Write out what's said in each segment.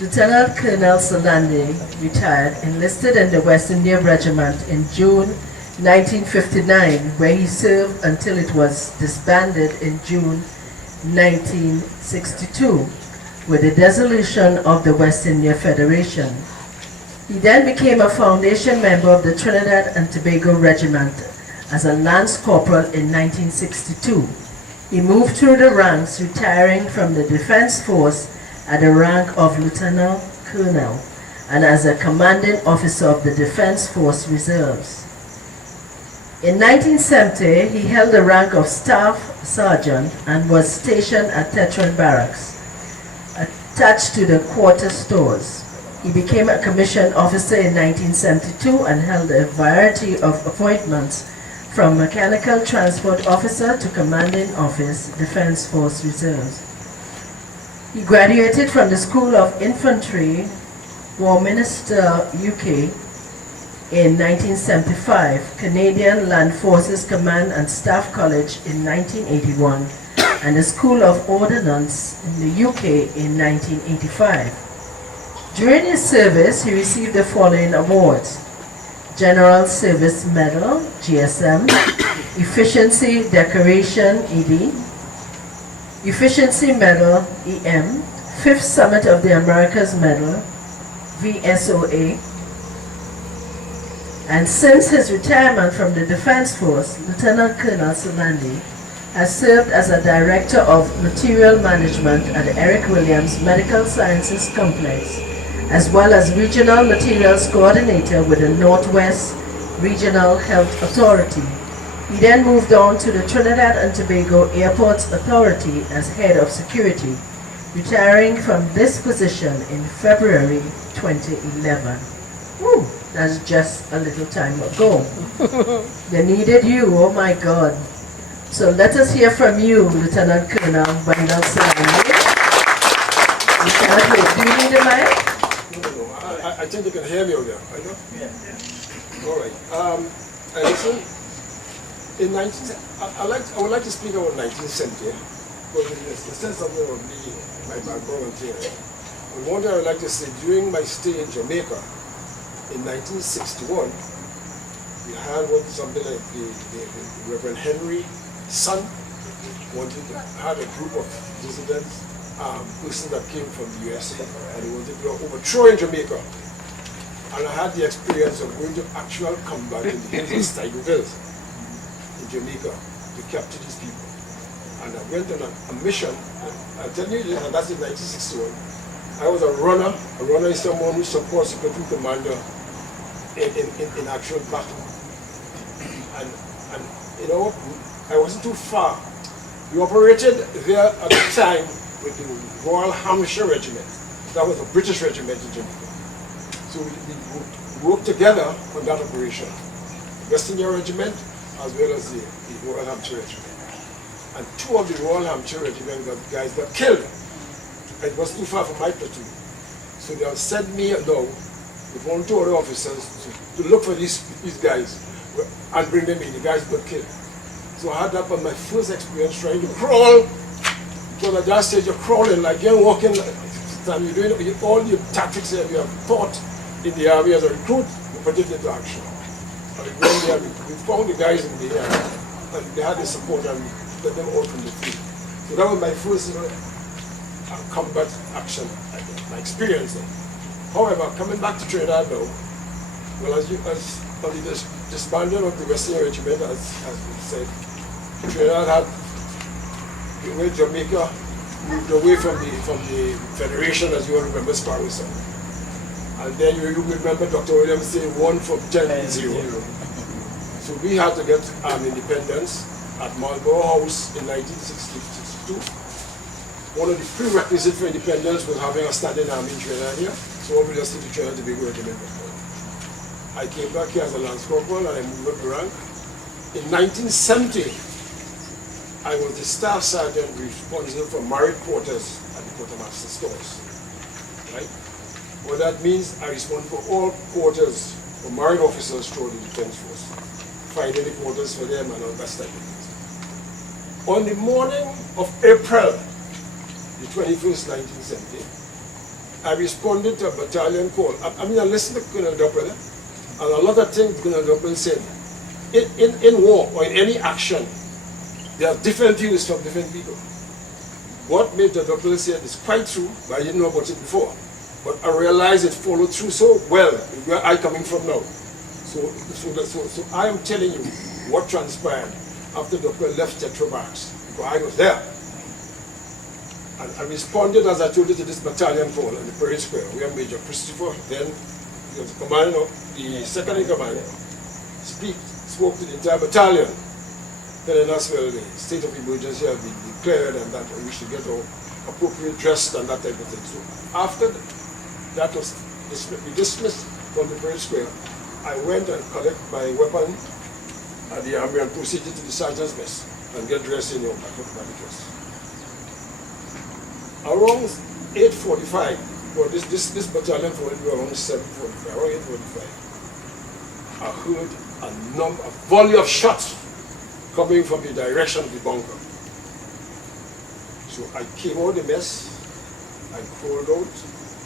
Lieutenant Colonel Salandy retired, enlisted in the West India Regiment in June 1959, where he served until it was disbanded in June 1962 with the dissolution of the West India Federation. He then became a foundation member of the Trinidad and Tobago Regiment as a Lance Corporal in 1962. He moved through the ranks, retiring from the Defense Force at the rank of Lieutenant Colonel and as a commanding officer of the Defense Force Reserves. In 1970, he held the rank of Staff Sergeant and was stationed at Tetron Barracks, attached to the quarter stores. He became a commissioned officer in 1972 and held a variety of appointments from mechanical transport officer to commanding office, Defense Force Reserves. He graduated from the School of Infantry, Warminster, UK in 1975, Canadian Land Forces Command and Staff College in 1981, and the School of Ordnance in the UK in 1985. During his service, he received the following awards: General Service Medal, GSM, Efficiency Decoration, ED, Efficiency Medal, EM, Fifth Summit of the Americas Medal, VSOA, and since his retirement from the Defense Force, Lieutenant Colonel Salandy has served as a Director of Material Management at the Eric Williams Medical Sciences Complex, as well as Regional Materials Coordinator with the Northwest Regional Health Authority. He then moved on to the Trinidad and Tobago Airports Authority as Head of Security, retiring from this position in February 2011. Woo, that's just a little time ago. They needed you, oh my God. So let us hear from you, Lieutenant Colonel Bandal Salandy. Do you need a mic? No. I think you can hear me over there. I know? Yeah. All right. Listen, in I would like to speak about 1970, because it says something about me, my background here. And one thing I would like to say, during my stay in Jamaica, in 1961, we had something like the Reverend Henry son had a group of dissidents, persons that came from the USA, and they wanted to overthrow in Jamaica. And I had the experience of going to actual combat in the hills of Tigerville in Jamaica to capture these people. And I went on a mission, I'll tell you this, and that's in 1961. I was a runner. A runner is someone who supports the platoon commander in actual battle. And you know, I wasn't too far. We operated there at the time with the Royal Hampshire Regiment. That was a British regiment in Jamaica. So we worked together on that operation. West India Regiment as well as the Royal Hampshire Regiment. And two of the Royal Hampshire Regiment guys got killed. It was too far from my platoon. So they sent me now with one or two other officers to look for these guys and bring them in. The guys got killed. So I had that on my first experience trying to crawl. Because at that stage you're crawling like you're walking. You're doing all your tactics that you have taught in the army as a recruit, you put it into action. And we went there, we found the guys in the air, and they had the support, and we let them out from the field. So that was my first combat action, my experience there. However, coming back to Trinidad now, well, as on the disbanding of the West India Regiment, as we said, Trinidad had, the way Jamaica moved away from the Federation, as you all remember, Sparrow Son. And then you remember Dr. Williams saying 1 for 10 0. So we had to get independence at Marlborough House in 1962. One of the prerequisites for independence was having a standing army in Trinidad here. So we just took the Trinidad to be going to I came back here as a Lance Corporal and I moved up the rank. In 1970, I was the Staff Sergeant responsible for married quarters at the Quartermaster stores. Right? What that means, I respond for all quarters for married officers throughout the Defense Force, finding the quarters for them and all that type of things. On the morning of April the 21st, 1970, I responded to a battalion call. I mean, I listened to Colonel Doppel, and a lot of things Colonel Doppel said. In war or in any action, there are different views from different people. What Major Doppel said is quite true, but I didn't know about it before. But I realized it followed through so well, where I'm coming from now. So I am telling you what transpired after Doppel left Tetrobars, because I was there. And I responded, as I told you, to this battalion call in the parade square, where Major Christopher, then he was the commander of the second in command, spoke to the entire battalion, telling us, well, the state of emergency had been declared and that we should get all appropriate dressed and that type of thing. So after that was dismissed from the parade square, I went and collected my weapon at the army and proceeded to the sergeant's mess and get dressed in your body dress. Around 8:45, well, this battalion followed me around 7:45, around 8:45. I heard a volley of shots coming from the direction of the bunker. So I came out of the mess, I crawled out,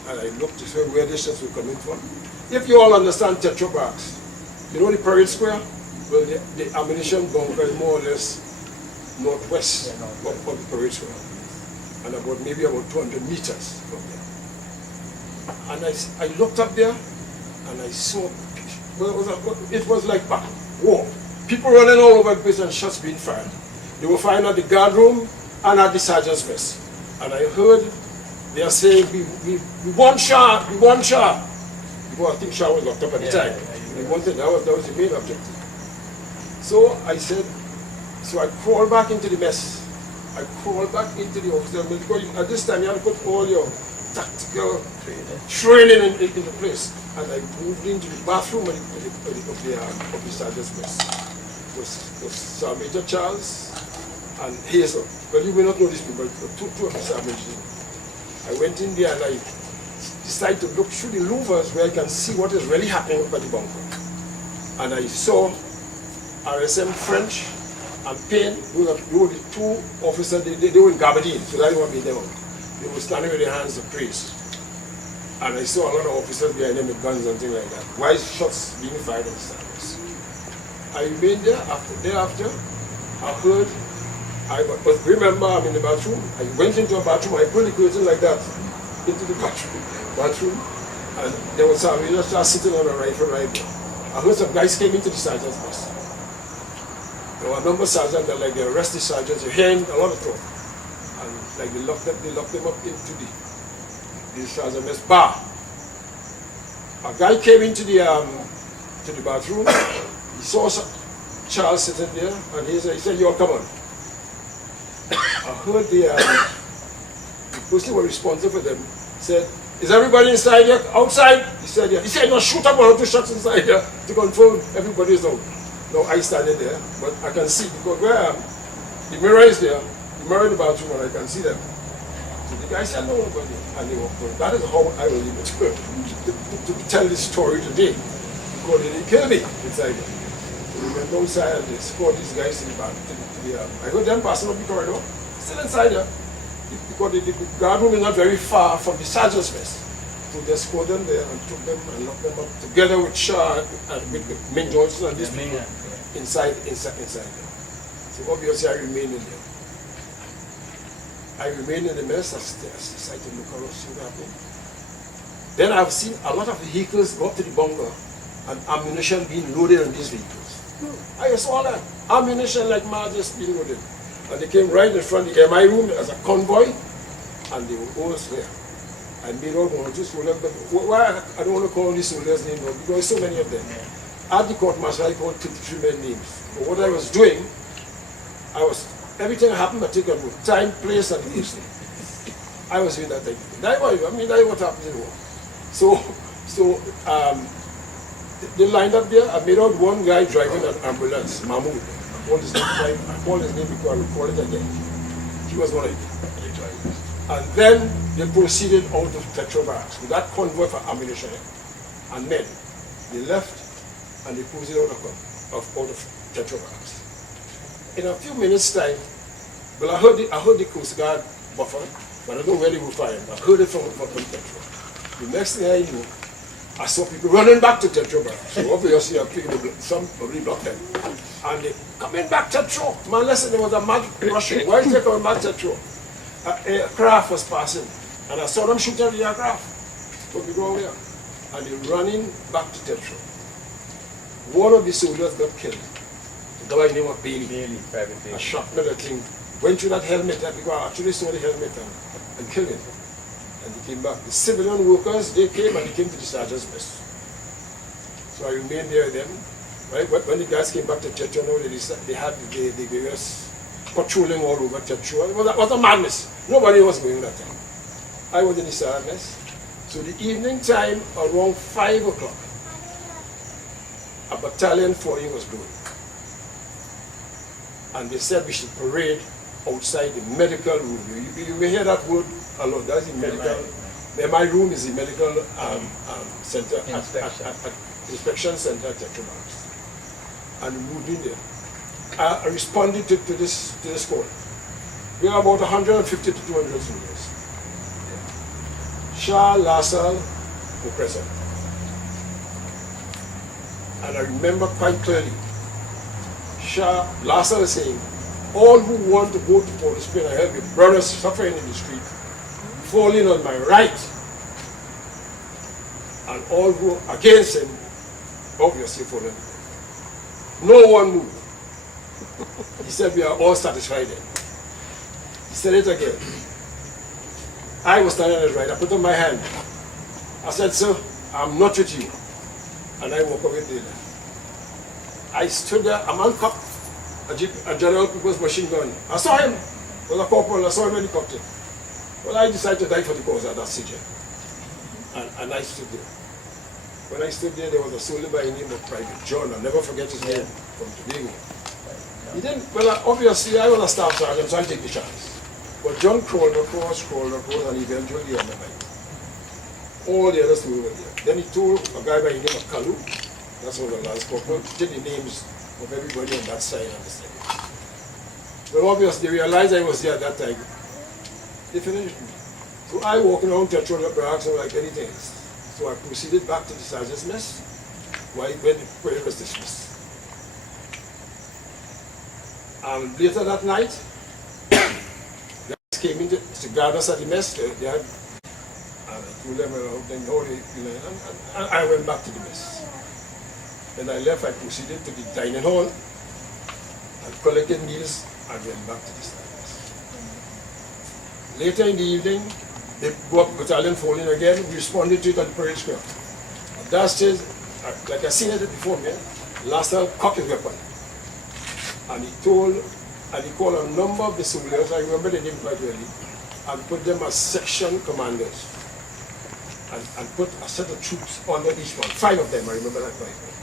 and I looked to see where the shots were coming from. If you all understand Tetrobars, you know the parade square? Well, the ammunition bunker is more or less northwest of the parade square, and maybe about 200 meters from there. And I looked up there, and I saw, well, it was like war. People running all over the place and shots being fired. They were firing at the guard room and at the sergeant's mess. And I heard they are saying, we want Shah, we want Shah. Because I think Shah was locked up at the time. They wanted, that was the main objective. So I said, so I crawled back into the mess. I crawled back into the officer, because at this time you have to put all your tactical training into place. And I moved into the bathroom of the sergeant's mess. It was Sir Major Charles and Hazel. Well, you may not know these people, but two of the sergeants. I went in there and I decided to look through the louvers where I can see what is really happening up at the bunker. And I saw RSM French and Payne, who were the two officers, they were in Gabardine, so that was me there. They were standing with their hands to praise. And I saw a lot of officers behind them with guns and things like that. Why shots being fired on the service? I remained there. Thereafter, I heard, but remember, I'm in the bathroom. I went into a bathroom, I pulled the curtain like that into the bathroom, and there was some just sitting on a rifle right there. I heard some guys came into the sergeant's mess. There were a number of sergeants that, like, they arrested sergeants, you hear a lot of talk. And like they locked them up into the sergeant's mess bar. A guy came into the bathroom, he saw Charles sitting there, and he said, "You all come on." I heard the person who was responsible for them said, "Is everybody inside here? Outside?" He said, "Yeah." He said, "No, shoot up 1 or 2 shots inside here to confirm everybody is out." Now I standing there, but I can see, because where I am, the mirror is there, the mirror in the bathroom, and I can see them. So the guy said, "No, nobody," and they walked out. That is how I was able to tell this story today, because they didn't kill me inside there. So we went outside and they escorted these guys to the back. I heard them passing up the corridor, still inside there, because the guard room is not very far from the sergeant's mess. So they escorted them there and took them and locked them up together with Shah and with Min Johnson and these people inside there. So obviously I remained in there. I remained in the mess. I decided to look around, see what happened. Then I've seen a lot of vehicles go up to the bunker and ammunition being loaded on these vehicles. I saw that ammunition like mad just being loaded. And they came right in front of the MI room as a convoy, and they were all there. I made out 1 or 2 soldiers, but why I don't want to call these soldiers' names because there's so many of them. At the court martial, I called 23 men names. But what I was doing, everything happened, I took a time, place, and place. I was doing that thing. That's what happens in war. So they lined up there. I made out one guy driving an ambulance, Mahmoud. I called his name before I recall it again. He was one of them. And then they proceeded out of Tetrobars with that convoy for ammunition and men. They left and they proceeded out of Tetrobars. In a few minutes' time, well, I heard the Coast Guard buffer, but I don't know where they were firing. I heard it from Petro. The next thing I knew, I saw people running back to Tetro Barracks. So obviously I picked some probably blocked them. And they coming back Tetro. Man, listen, there was a mad rushing. Why is they coming back Tetro? A craft was passing. And I saw them shoot at the aircraft. So we go over there. And they're running back to Tetro. One of the soldiers got killed. The guy named was Bailey. A shrapnel thing went through that helmet. Because I actually saw the helmet and killed him. And they came back. The civilian workers, they came and they came to the sergeant's mess. So I remained there with them. Right? When the guys came back to Tetro, they had the various patrolling all over Tetro. It was a madness. Nobody was going that time. I was in the sergeant's mess. So the evening time, around 5 o'clock, a battalion 40 was blown. And they said we should parade outside the medical room. You may hear that word a lot. That's the medical. My room is the medical center, inspection center at Tetro Barracks. And we moved in there. I responded to this call. We are about 150 to 200 soldiers. Shah, Lassal were present. And I remember quite clearly, Lassal is saying, all who want to go to Port of Spain, I have your brothers suffering in the street, falling on my right. And all who are against him, obviously falling. No one moved. He said, we are all satisfied then. He said it again. I was standing on his right. I put on my hand. I said, sir, I'm not with you. And I walk away to the left. I stood there, a man cocked a General People's machine gun. I saw him. It was a corporal. I saw him when he cocked it. Well, I decided to die for the cause at that stage. And I stood there. When I stood there was a soldier by the name of Private John. I'll never forget his name, from Tobago. He didn't, well, obviously I was a staff sergeant, so I take the chance. But John crawled across, and eventually he had my bike. All the others were over there. Then he told a guy by the name of Kalu, that's one of the last corporal, to take the names of everybody on that side and this side. Well, obviously they realized I was there at that time. They finished me. So I walking around Tetro Barracks like anything else. So I proceeded back to the sergeant's mess when the parade was dismissed. And later that night, guys came in to guard us at the mess. They had, and I told them and I went back to the mess. When I left, I proceeded to the dining hall and collected meals and went back to the sergeant's. Later in the evening, they go up battalion falling again. We responded to it at the parade square. At that stage, like I seen it before me, Lassal cocked his weapon. And he called a number of the soldiers, I remember the name quite well, and put them as section commanders. And put a set of troops under each one. 5 of them, I remember that quite well.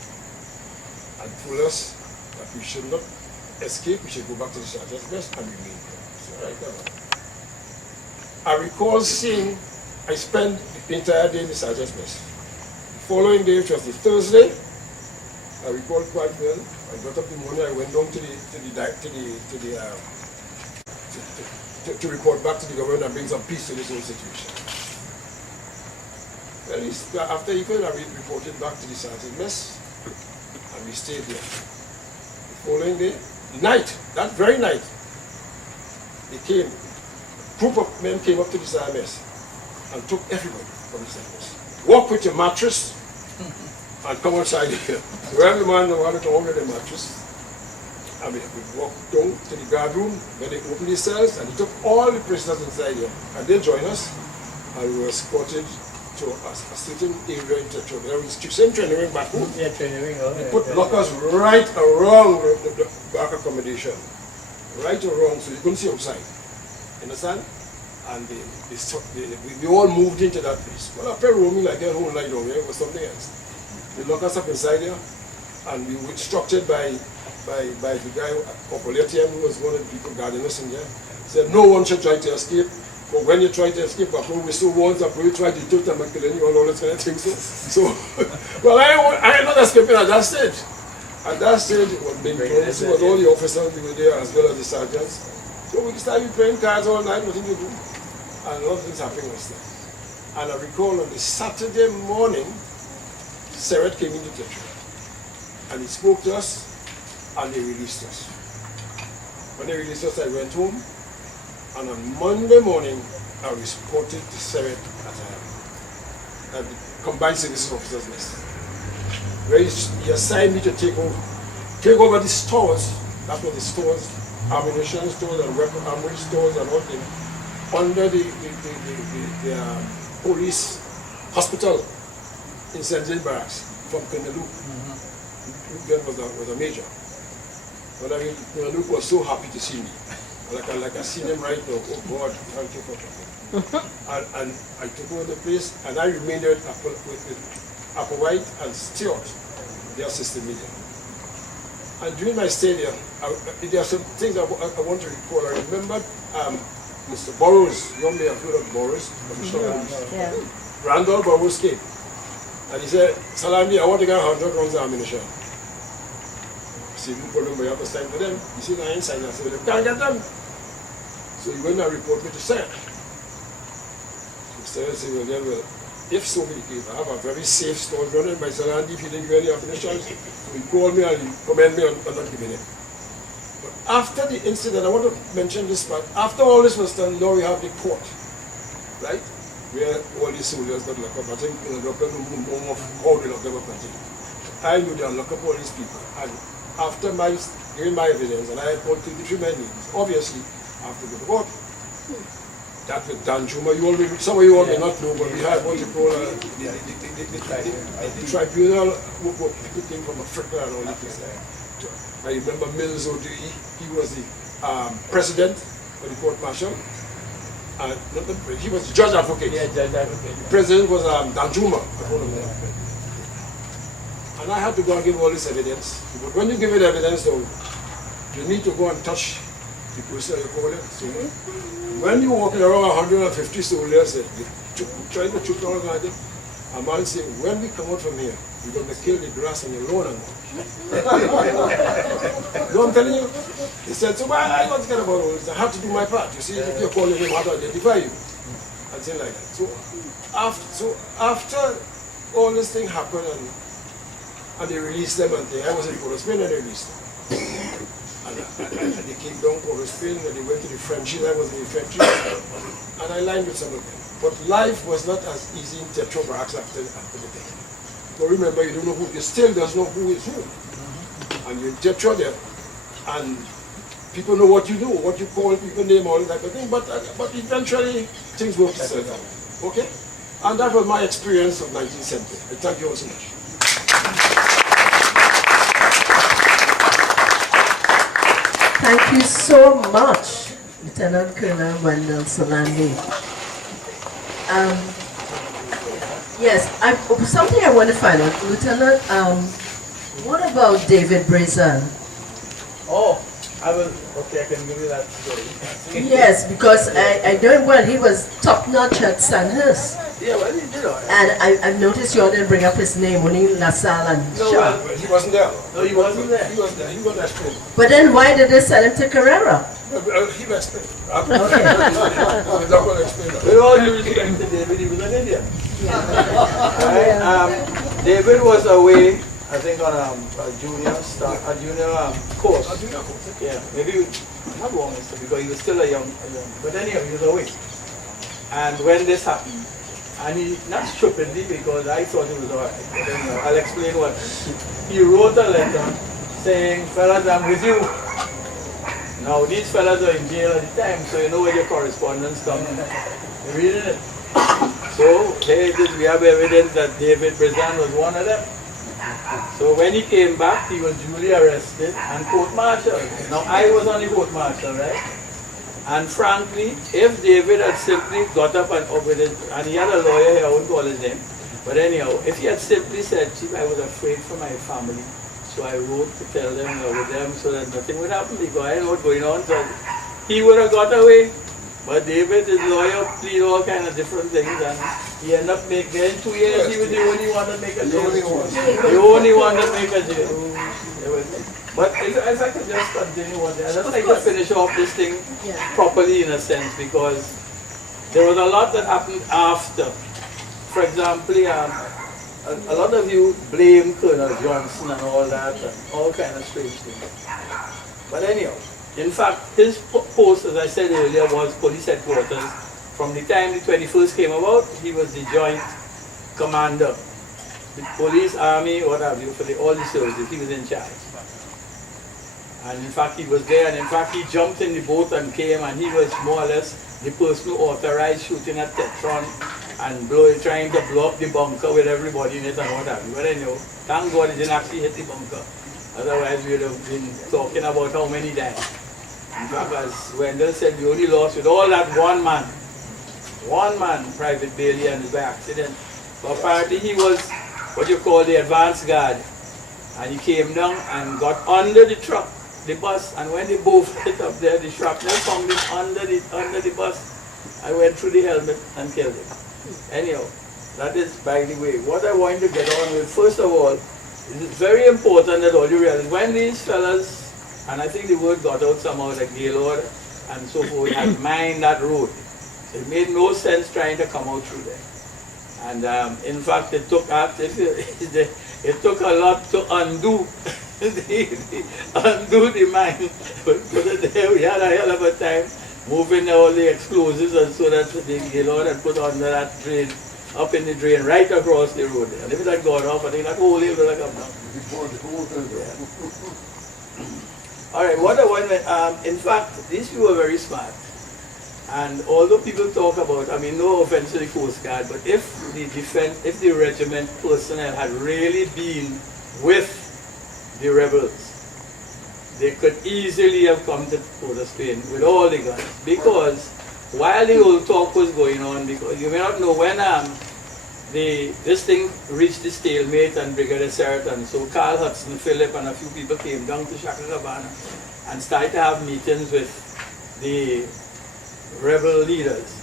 And told us that we should not escape, we should go back to the sergeant's mess and remain there. So right there. I recall seeing, I spent the entire day in the sergeant's mess. The following day, which was the Thursday, I recall quite well. I got up in the morning, I went down to report back to the government and bring some peace to this whole situation. Well, after evening, I reported back to the sergeant's mess, and we stayed there. The following day, that very night, they came. Group of men came up to the sergeant's and took everybody from the sergeant's. Walk with your mattress and come outside here. So every man wanted to order the mattress. And we walked down to the guard room where they opened the cells and they took all the prisoners inside here. And they joined us and we were escorted to a certain area in Tetro. There was the same training ring back home. Yeah, training ring. Oh, they put lockers right around the back accommodation. Right around so you couldn't see outside. Understand? And we all moved into that place. Well, after roaming like that whole night down here, it was something else. They locked us up inside here, and we were instructed by the guy, Opoletian, who was one of the people guarding us in there. Said no one should try to escape, but when you try to escape, we still want up, we try to do them and killing you and all that kind of things. So well, I am not escaping at that stage. At that stage, it was being closed, it was all the officers who were there as well as the sergeants. So we started playing cards all night, nothing to do. And a lot of things happening was there. And I recall on the Saturday morning, Seret came into Tetra. And he spoke to us, and they released us. When they released us, I went home, and on Monday morning, I reported to Seret at the Combined Services Officers List, where he assigned me to take over the stores. That's what the stores, ammunition stores and weapon armory stores and all things, under the police hospital in St. James Barracks from Colonel Luke. Luke then was a major. But I mean, Colonel Luke was so happy to see me. Like I seen him right now. Oh God, thank you for coming. And I took over the place, and I remained there with Applewhite and Stewart, the assistant media. And during my stay there, there are some things I want to recall. I remember Mr. Burrows, you may have heard of Burrows, Yeah. Randall Burrows came. And he said, Salandy, I want to get 100 rounds of ammunition. See, no problem, but you have to sign for them. You see, I ain't signed. I said, well, you can't get them. So he went and reported me to Sarah. So Sarah said, well, if so be the case, I have a very safe store running by Salandy. If you didn't give any ammunition, so he called me and he commended me on not giving it. But after the incident, I want to mention this part. After all this was done, now we have the court, right? Where all these soldiers got locked up. I think the doctor knew more of how they locked them up. I knew they locked up all these people. And after giving my evidence, and I had put 33 men names, obviously, I have to go to court. That with Dan Juma, some of you all may not know, but we had what you call the tribunal, people came from Africa and all that. I remember Mills O'Dea, he was the president of the court martial. He was the judge advocate. Yeah, judge advocate. The president was Dan Juma. And I had to go and give all this evidence. But when you give it evidence, though, you need to go and touch the person you call it. So when you're walking around 150 soldiers, trying to choke down a man saying, when we come out from here, we're going to kill the grass on your lawn. You know what I'm telling you? He said, so why are you not scared about all this? I have to do my part. You see, if you're calling him, how to identify you. And things like that. So after all this thing happened and they released them and I was in Port of Spain and they released them. And they came down Port of Spain and they went to the Frenchies. I was in the Frenchies. And I lined with some of them. But life was not as easy in Tetra Barracks after the thing. But remember, you don't know who, you still don't know who is who. And you're in Tetra there, and people know what you do, what you call people name, all that type of thing, but eventually things work themselves out. Okay? And that was my experience of 19th century. I thank you all so much. Thank you so much, Lieutenant Colonel Wendell Salandy. Yes, something I want to find out, Lieutenant. What about David Brazan? Oh, okay, I can give you that story. Yes, because I know well he was top notch at Sandhurst. Yeah, well, he did all right. And I've noticed you all didn't bring up his name, only LaSalle and No, Shaw. well, He wasn't there. No, he wasn't there. He was there. He was there. But then why did they sell him to Carrera? He will explain. Okay. I'm not going to explain that. With all due respect to David, he was an Indian. Right? David was away, I think, on a junior course. A junior course. Yeah, maybe not long, because he was still a young. But anyhow, he was away. And when this happened, and he, not stupidly, because I thought it was all right. But anyhow, I'll explain what. He wrote a letter saying, fellas, I'm with you. Now, these fellas are in jail at the time, so you know where your correspondence comes. You're reading it. So, here it is, we have evidence that David Brazan was one of them. So when he came back, he was duly arrested and court-martialed. Now, I was on the court-martial, right? And frankly, if David had simply got up and he had a lawyer here, I won't call his name, but anyhow, if he had simply said, Chief, I was afraid for my family, so I wrote to tell them with them so that nothing would happen because I know what's going on, so he would have got away. But David, his lawyer, plead all kind of different things, and he ended up making, in 2 years, he was the only one that make a jail. The only one that make a jail. But if I could just continue on there, I'd just like to finish off this thing properly in a sense, because there was a lot that happened after for example, a lot of you blame Colonel Johnson and all that and all kind of strange things. But anyhow, in fact, his post, as I said earlier, was police headquarters. From the time the 21st came about, he was the joint commander. The police, army, what have you, for all the services, he was in charge. And in fact, he was there, and in fact, he jumped in the boat and came, and he was more or less the person who authorized shooting at Tetron and trying to blow up the bunker with everybody in it and what have you. But anyhow, thank God he didn't actually hit the bunker. Otherwise, we would have been talking about how many died. In fact, as Wendell said, we only lost with all that one man, Private Bailey, and by accident. But apparently he was what you call the advance guard. And he came down and got under the truck, the bus, and when they both hit up there, the shrapnel found him under the bus. I went through the helmet and killed him. Anyhow, that is by the way. What I want to get on with, first of all, it is very important that all you realize, when these fellas, and I think the word got out somehow, like Gaylord and so forth, had mined that road, it made no sense trying to come out through there. And in fact, it took a lot to undo the mine. But there we had a hell of a time moving all the explosives, and so that the Gaylord had put under that drain, up in the drain, right across the road. And if it had gone off, I think that whole hill would have come down. All right, what I want, in fact, these people are very smart. And although people talk about, I mean, no offense to the Coast Guard, but if the regiment personnel had really been with the rebels, they could easily have come to Port of Spain with all the guns. Because while the whole talk was going on, because you may not know when this thing reached the stalemate and Brigadier Serrett, and so Carl Hudson, Philip, and a few people came down to Chacacabana and started to have meetings with the rebel leaders.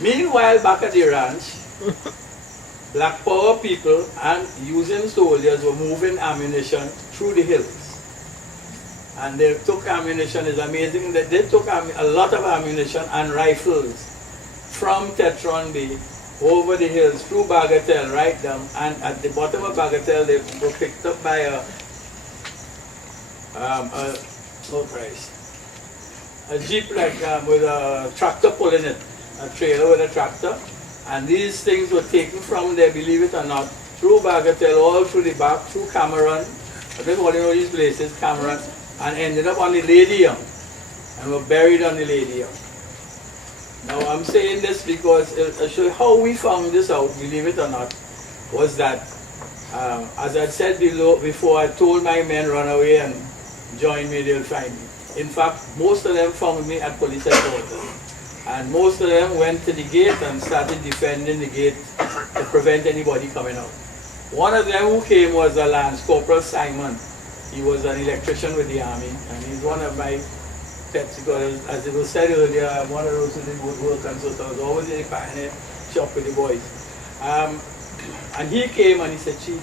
Meanwhile, back at the ranch, Black Power people and using soldiers were moving ammunition through the hills. And they took ammunition. It's amazing that they took a lot of ammunition and rifles from Tetron Bay over the hills through Bagatelle right down. And at the bottom of Bagatelle, they were picked up by a jeep with a tractor pulling it, a trailer with a tractor. And these things were taken from there, believe it or not, through Bagatelle, all through the back, through Cameron. I don't know these places, Cameron, and ended up on the Lady Young, and were buried on the Lady Young. Now I'm saying this because I'll show you how we found this out, believe it or not, was that, as I said before, I told my men run away and join me, they'll find me. In fact, most of them found me at police headquarters. And most of them went to the gate and started defending the gate to prevent anybody coming out. One of them who came was a Lance Corporal Simon. He was an electrician with the army, and he's one of my pets because, as it was said earlier, I'm one of those who did woodwork, and so I was always in the pioneer shop with the boys. And he came and he said, "Chief,"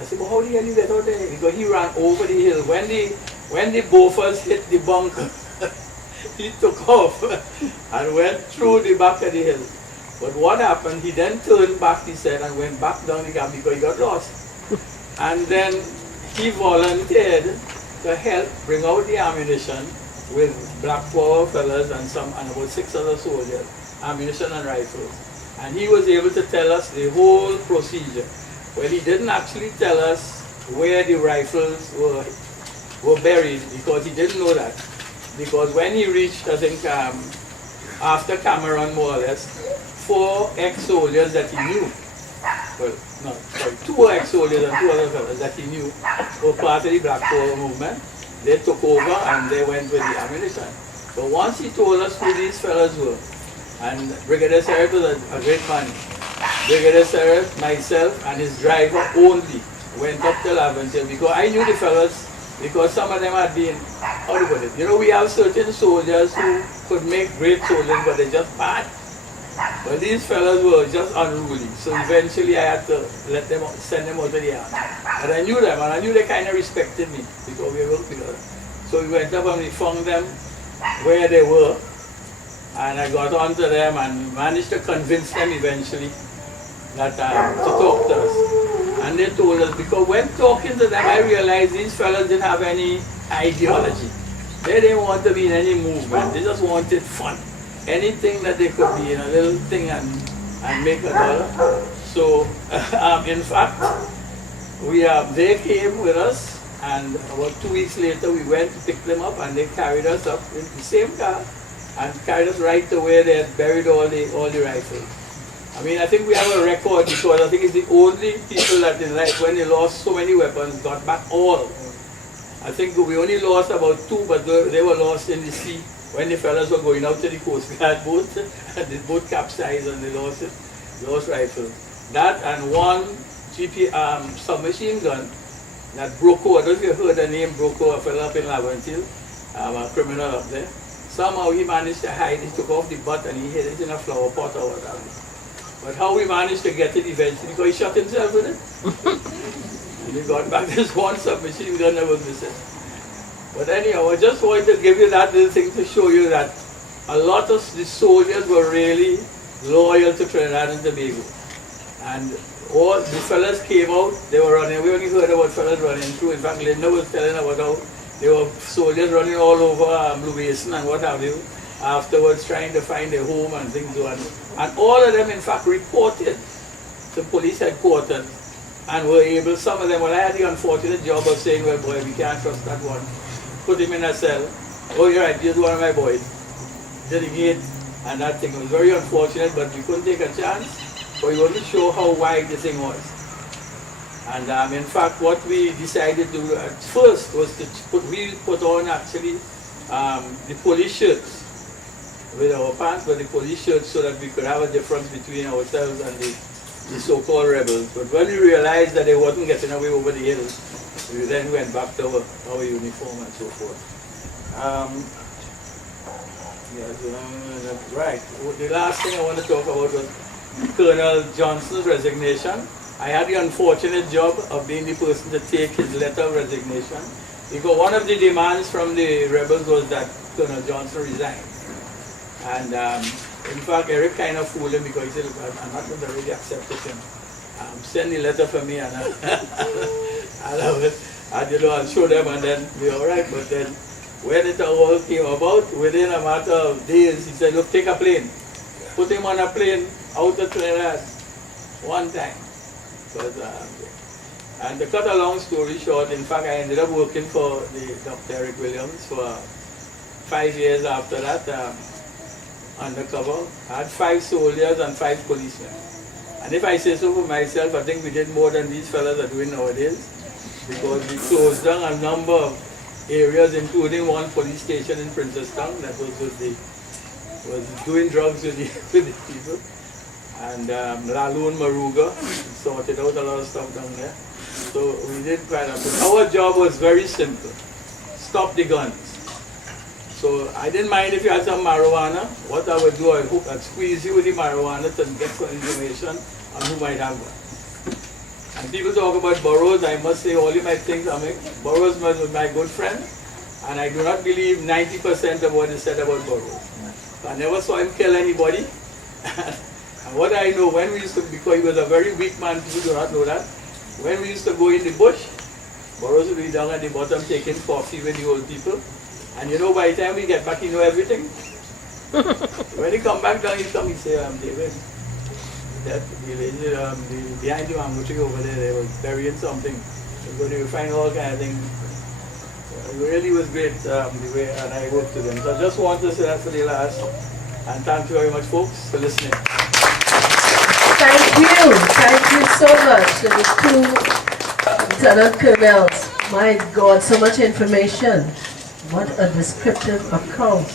I said, "Well, how the hell you get out there?" Because he ran over the hill. When the Bofors hit the bunker, he took off and went through the back of the hill. But what happened, he then turned back, he said, and went back down the gap because he got lost. And then he volunteered to help bring out the ammunition with Black Power fellas and about 6 other soldiers, ammunition and rifles. And he was able to tell us the whole procedure. Well, he didn't actually tell us where the rifles were buried because he didn't know that. Because when he reached, I think, after Cameron more or less, 4 ex-soldiers that he knew, well, no, sorry, 2 ex-soldiers and 2 other fellows that he knew were part of the Black Power movement. They took over and they went with the ammunition. But once he told us who these fellows were, and Brigadier Serrett was a great man. Brigadier Serrett, myself, and his driver only went up to Laventille because I knew the fellows because some of them had been, how do you put it? You know, we have certain soldiers who could make great soldiers, but they're just bad. But these fellows were just unruly. So eventually I had to send them out to the army. But I knew them, and I knew they kind of respected me because we worked together. So we went up and we found them where they were. And I got onto them and managed to convince them eventually that to talk to us. And they told us, because when talking to them, I realized these fellas didn't have any ideology. They didn't want to be in any movement. They just wanted fun. Anything that they could be in, a little thing and make a dollar. So, in fact, they came with us, and about 2 weeks later, we went to pick them up, and they carried us up in the same car and carried us right to where they had buried all the rifles. I mean, I think we have a record because I think it's the only people that in life, when they lost so many weapons, got back all. I think we only lost about 2, but they were lost in the sea when the fellas were going out to the Coast Guard boat, and the boat capsized and they lost rifles. That and one submachine gun that Broco, I don't know if you heard the name Broco, a fellow up in Laventil, a criminal up there. Somehow he managed to hide, he took off the butt and he hid it in a flower pot or whatever. But how we managed to get it eventually, because he shot himself with it. And he got back this one submachine gun that was missing. But anyhow, I just wanted to give you that little thing to show you that a lot of the soldiers were really loyal to Trinidad and Tobago. And all the fellas came out, they were running. We only heard about fellas running through. In fact, Linda was telling about how there were soldiers running all over Blue Basin and what have you, afterwards trying to find a home and things like that. And all of them, in fact, reported to police headquarters and were able, some of them, well, I had the unfortunate job of saying, well, boy, we can't trust that one. Put him in a cell. Oh, you're right, here's one of my boys. Did the gate and that thing. It was very unfortunate, but we couldn't take a chance. But we wanted to show how wide the thing was. And in fact, what we decided to do at first was to put on actually the police shirts with our pants, but the police shirts so that we could have a difference between ourselves and the so-called rebels. But when we realized that they wasn't getting away over the hills, we then went back to our uniform and so forth. Right. The last thing I want to talk about was Colonel Johnson's resignation. I had the unfortunate job of being the person to take his letter of resignation, because one of the demands from the rebels was that Colonel Johnson resign. And in fact, Eric kind of fooled him because he said, look, I'm not going to really accept it. Send the letter for me and I'll show them and then be all right. But then when it all came about, within a matter of days, he said, look, take a plane. Put him on a plane out of Trinidad one time. But, and to cut a long story short, in fact, I ended up working for Dr. Eric Williams for 5 years after that, undercover. I had 5 soldiers and 5 policemen. And if I say so for myself, I think we did more than these fellas are doing nowadays, because we closed down a number of areas, including one police station in Princestown that was doing drugs with the people. And Laloon Maruga sorted out a lot of stuff down there. So we did quite a bit. Our job was very simple. Stop the guns. So I didn't mind if you had some marijuana. What I would do, I'd squeeze you with the marijuana to get some information on who might have one. And people talk about Burroughs. I must say all you might think, Burroughs was my good friend. And I do not believe 90% of what is said about Burroughs. I never saw him kill anybody. And what I know, when we used to, because he was a very weak man, people do not know that, when we used to go in the bush, Burroughs would be down at the bottom taking coffee with the old people. And you know, by the time we get back, he know everything. When he come back down, he say, David, that behind the mango tree over there, they were burying something. So they would find all kind of things. It really was great the way and I worked with them. So I just want to say that for the last. And thank you very much, folks, for listening. Thank you so much to the 2 Lieutenant Colonels. My God, so much information. What a descriptive account.